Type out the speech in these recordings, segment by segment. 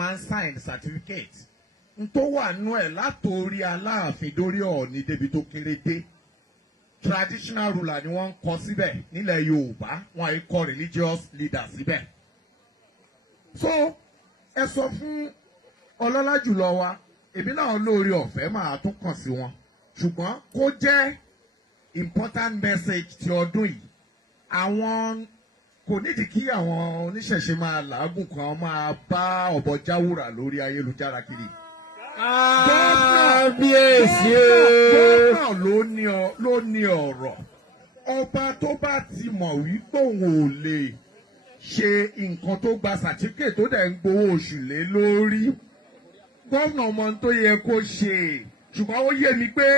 máa ń sign certificate n tó wà nú ẹ̀ látòrí Aláàfin dórí Ọọ̀ni débi tó kéré dé traditional ruler ni wọ́n ń kọ síbẹ̀ nílẹ̀ Yorùbá wọn àì kọ religious leader síbẹ̀. So ẹ sọ fún ọlọ́lá jùlọ wa èmi náà lórí ọ̀fẹ́ máa tún kàn sí wọn ṣùgbọ́n kó jẹ́ important message ti ọdún yìí àwọn kò nídìí kí àwọn oníṣẹ̀ṣe máa làágùn kan máa bá ọ̀bọ jáwúrà lórí ayélujára kiri. Gómìnà ló ní ọ̀rọ̀ ọba tó bá ti mọ̀ wípé òun ò lè ṣe nǹkan tó gba certificate tó dẹ̀ ń gbowó oṣù lé lórí gómìnà ọmọ tó yẹ kó ṣe ṣùgbọ́n ó yé mi pé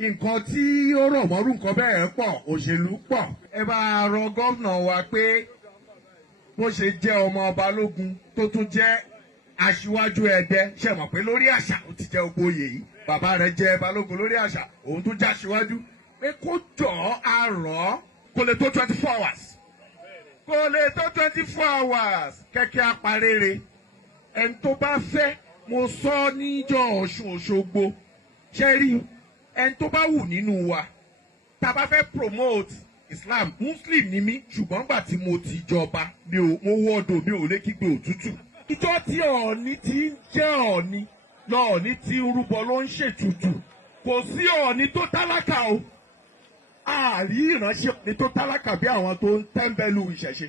nǹkan tí ó rọ̀ mọ́rú nǹkan bẹ́ẹ̀ pọ̀ òṣèlú pọ̀ ẹ bá rọ gómìnà wa pé bó ṣe jẹ́ ọmọ Balógun tó tún jẹ́ aṣíwájú Ẹdẹ ṣe mọ̀ pé lórí àṣà ó ti jẹ́ ogboyè yìí bàbá rẹ̀ jẹ́ Balógun lórí àṣà òun tún jẹ́ aṣíwájú pé kó jọ àrọ̀ kó lè tó 24 hours kó lè tó 24 hours kẹ́kẹ́ apárére ẹni tó bá fẹ́ mo sọ níjọ́ Ọ̀ṣun Òṣogbo ṣe rí ẹni tó bá wù nínú wa tá a bá fẹ́ promote Islam Muslim ni mí ṣùgbọ́n gbà tí mo ti jọba mo wọ́dọ̀ mi ò lè kígbe òtútù. Ìjọ tí Ọọ̀ni ti ń jẹ́ Ọọ̀ni lọ́ọ̀ni tí ń rúbọ ló ń ṣètùtù kò sí Ọọ̀ni tó tálákà o àárí ìránṣẹ́ Ọọ̀ni tó tálákà bí àwọn tó ń tẹ́ńbẹ́lú ìṣẹ̀ṣe.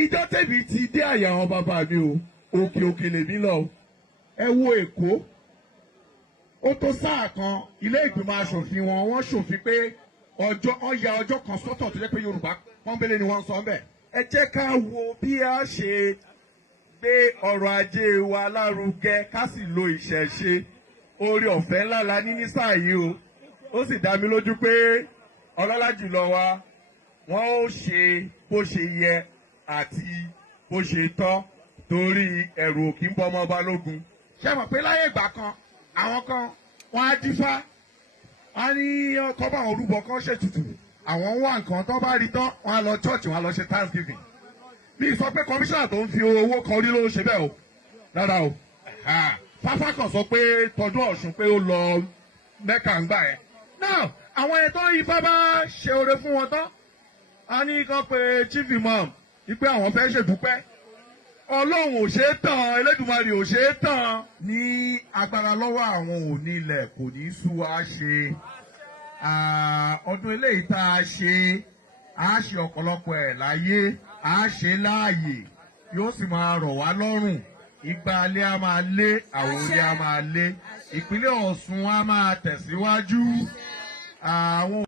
Ìjọ tẹ̀mí ti dé àyà àwọn bàbá mi o òkè òkè lèmi lọ ẹ wo Èkó ó tó sáà kan ilé ìgbìmọ̀ aṣòfin wọ́n ṣòfin pé ọ̀ya ọjọ́ kan sọ́tọ̀ tó jẹ́ pé Yorùbá pọ́nbélé ni wọ́n ń sọ ń bẹ̀. Ẹ jẹ́ ká wo bí a ṣe gbé ọrọ̀ ajé wa lárugẹ ká sì lo ìṣẹ̀ṣe oore ọ̀fẹ́ ńlá la ní sáà yìí o ó sì dá mi lójú pé ọlọ́lá jùlọ wa wọ́n ó ṣe bó ṣe yẹ àti bó ṣe tọ́ torí ẹ̀rù òkì ń bọ́ ọmọ Balógun. Ṣé mọ̀ pé láyé ìgbà kan àwọn kan wọ́n á dífá wọ́n á ní kọ́ bá àwọn olúbọ kan ṣètùtù àwọn wá nǹkan tó bá rí tán wọ́n á lọ church wọ́n á lọ ṣe thanksgiving. Bí sọ pé kọmíṣánná tó ń fi owó kan rí ló ń ṣe bẹ́ẹ̀ o rárá o fáfá kan sọ pé tọdún Ọ̀ṣun pé ó lọ Mẹ́kà ń gbà ẹ̀. Now àwọn ẹ̀ tó Ifá bá ṣe oore fún wọn tán a ní kán pé chief imam wípé àwọn fẹ́ ṣèdúpẹ́ Ọlọ́run ò ṣe é tàn Elédùmarè ò ṣe é tàn ní agbára lọ́wọ́ àwọn òní ilẹ̀ kò ní sú wa ṣe ọdún eléyìí tá a ṣe ọ̀pọ̀lọpọ̀ ẹ̀ láyé a ṣe láàyè yóò sì máa rọ̀ wá lọ́rùn ìgbà alẹ́ a máa lé àwòrán a máa lé ìpínlẹ̀ Ọ̀ṣun a máa tẹ̀síwájú àwọn.